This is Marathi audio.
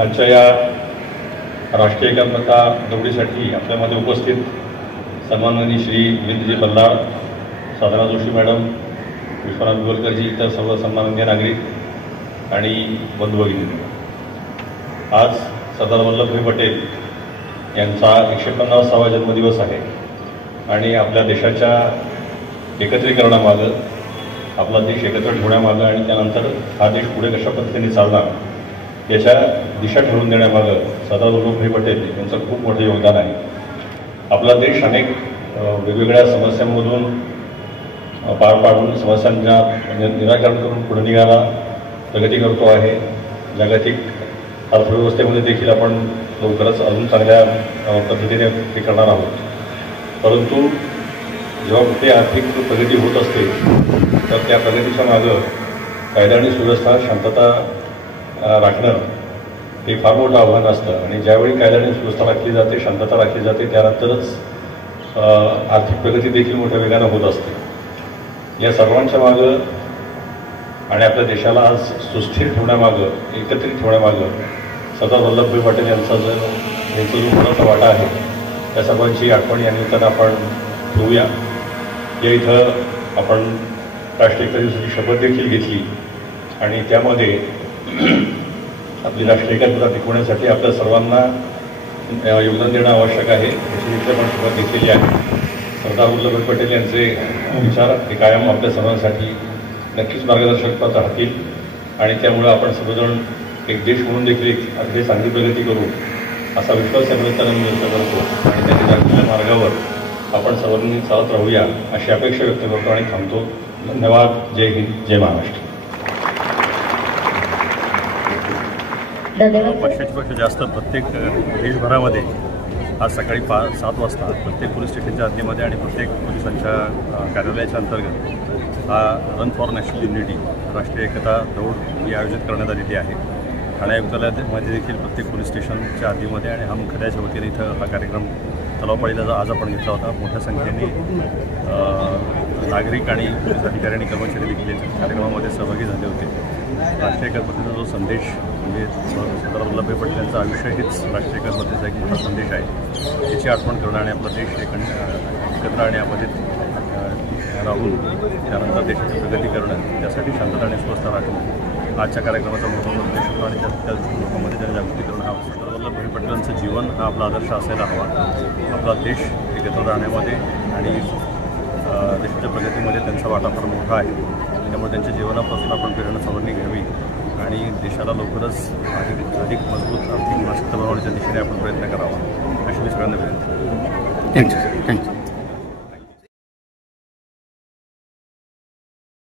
आजच्या या राष्ट्रीय एकात्मता दौडीसाठी आपल्यामध्ये उपस्थित सन्माननीय श्री मिलिंदजी बल्लाळ, साधना जोशी मॅडम, विश्वनाथ गोलकरजी, इतर सर्व सन्माननीय नागरिक आणि बंधू भगिनी, आज सरदार वल्लभभाई पटेल यांचा 150वा जन्मदिवस आहे आणि आपल्या देशाच्या एकत्रीकरणामागं, आपला देश एकत्र ठेवण्यामागं आणि त्यानंतर हा देश पुढे कशा पद्धतीने चालणार याच्या दिशा ठरवून देण्यामागं सरदार वल्लभभाई पटेल यांचं खूप मोठं योगदान आहे. आपला देश अनेक वेगवेगळ्या समस्यांमधून पार पाडून समस्यांच्या निराकरण करून पुढे निघाला प्रगती करतो आहे. जागतिक अर्थव्यवस्थेमध्ये देखील आपण लवकरच अजून चांगल्या पद्धतीने ते करणार आहोत. परंतु जेव्हा कुठे आर्थिक प्रगती होत असते तर त्या प्रगतीच्या मागं कायदा आणि सुव्यवस्था, शांतता राखणं हे फार मोठं आव्हान असतं आणि ज्यावेळी कायदा आणि सुव्यवस्था राखली जाते, शांतता राखली जाते, त्यानंतरच आर्थिक प्रगती देखील मोठ्या वेगानं होत असते. या सर्वांच्या मागं आणि आपल्या देशाला आज सुस्थिर ठेवण्यामागं, एकत्रित ठेवण्यामागं सरदार वल्लभभाई पटेल यांचा जो मोठा वाटा आहे त्या सर्वांची आठवण या निमित्तानं आपण ठेवूया. या इथं आपण राष्ट्रीय एकतेची शपथ देखील घेतली आणि त्यामध्ये आपली राष्ट्रीय एकात्मता टिकवण्यासाठी आपल्या सर्वांना योगदान देणं आवश्यक आहे याची देखील आपण शपथ घेतलेली आहे. सरदार वल्लभभाई पटेल यांचे विचार हे कायम आपल्या सर्वांसाठी नक्कीच मार्गदर्शक राहतील आणि त्यामुळे आपण सर्वजण एक देश म्हणून देखील एक अगदी चांगली प्रगती करू असा विश्वास या निमित्तानं मी व्यक्त करतो आणि त्यांच्या दाखवलेल्या मार्गावर आपण सर्वांनी चालत राहूया अशी अपेक्षा व्यक्त करतो आणि थांबतो. धन्यवाद. जय हिंद, जय महाराष्ट्र. 500पेक्षा जास्त प्रत्येक देशभरामध्ये आज सकाळी 7 वाजता प्रत्येक पोलीस स्टेशनच्या हद्दीमध्ये आणि प्रत्येक पोलिसांच्या कार्यालयाच्या अंतर्गत हा रन फॉर नॅशनल युनिटी राष्ट्रीय एकता दौड ही आयोजित करण्यात आलेली आहे. ठाणे आयुक्तालयामध्ये देखील प्रत्येक पोलीस स्टेशनच्या हद्दीमध्ये आणि हम खड्याच्या वतीने इथं हा कार्यक्रम तलावपाळीला आज आपण घेतला होता. मोठ्या संख्येने नागरिक आणि पोलीस अधिकारी आणि कर्मचारी देखील या कार्यक्रमामध्ये सहभागी झाले होते. राष्ट्रीय एकात्मतेचा जो संदेश म्हणजे सरदार वल्लभभाई पटेल यांचं आयुष्य हेच राष्ट्रीय एकात्मतेचा एक मोठा संदेश आहे. याची आठवण करणं आणि आपला देश एकत्र आणण्यामध्ये राहून त्यानंतर देशाची प्रगती करणं, त्यासाठी शांतता आणि सुव्यवस्था राखणं आजच्या कार्यक्रमाचा मोठा उद्देश होता आणि त्या लोकांमध्ये जनजागृती करणं हा सरदार वल्लभभाई पटेलांचं जीवन हा आपला आदर्श असायला हवा. आपला देश एकत्र राहण्यामध्ये आणि देशाच्या प्रगतीमध्ये त्यांचा वाटा फार मोठा आहे. त्यामुळे त्यांच्या जीवनापासून आपण प्रेरणा सर्वांनी घ्यावी आणि देशाला लवकरच अधिक मजबूत आर्थिक महासत्ता बनवण्याच्या दिशेने आपण प्रयत्न करावा अशी मी सगळ्यांना विनंती. थँक्यू.